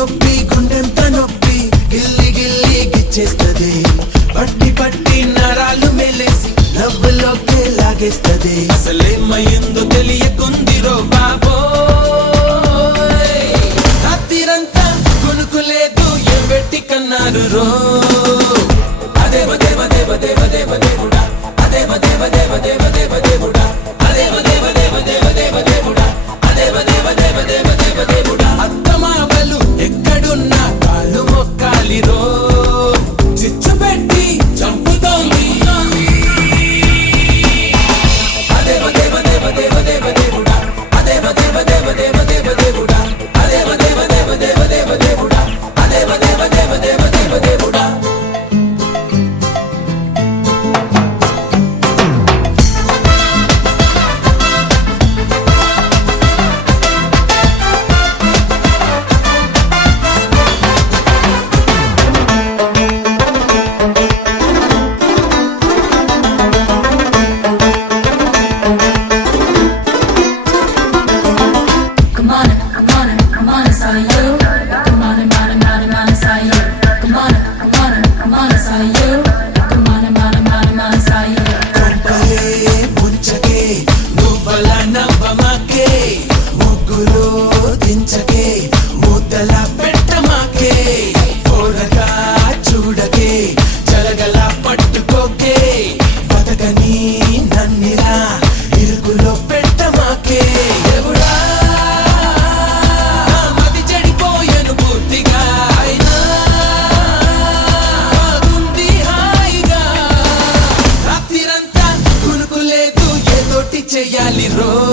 నొప్పి గుండెంత నొప్పి గిల్లి గిల్లి గిచ్చేస్తది పట్టి పట్టి నరాలు మెలేసి నవ్వులోకి లాగేస్తది అసలేమయ్యిందో తెలియకుందిరో బాబోయ్ రాత్రిరంతా కొనుకులేదు ఏం పెట్టి కన్నారు రో అదేవ దేవ దేవ దేవ దేవ దేవుడా అదేవ దేవ దేవ దేవ దేవ దేవుడా అదేవ దేవ దేవ దేవ దేవ దేవుడా అదేవ దేవ దేవ దేవ దేవ దేవుడా అత్తమామలు ఎక్కడున్నా కాళ్ళు మొక్కాలిరో చిచ్చు పెట్టి చంపుతోంది అదేవ దేవ దేవ దేవ దేవ దేవుడా అదేవ దేవ దేవ దేవ దేవ దేవుడా అదేవ దేవ దేవ దేవ దేవ దేవుడా అదేవ దేవ దేవ దేవ దేవ దేవుడా చెయ్యాలి రో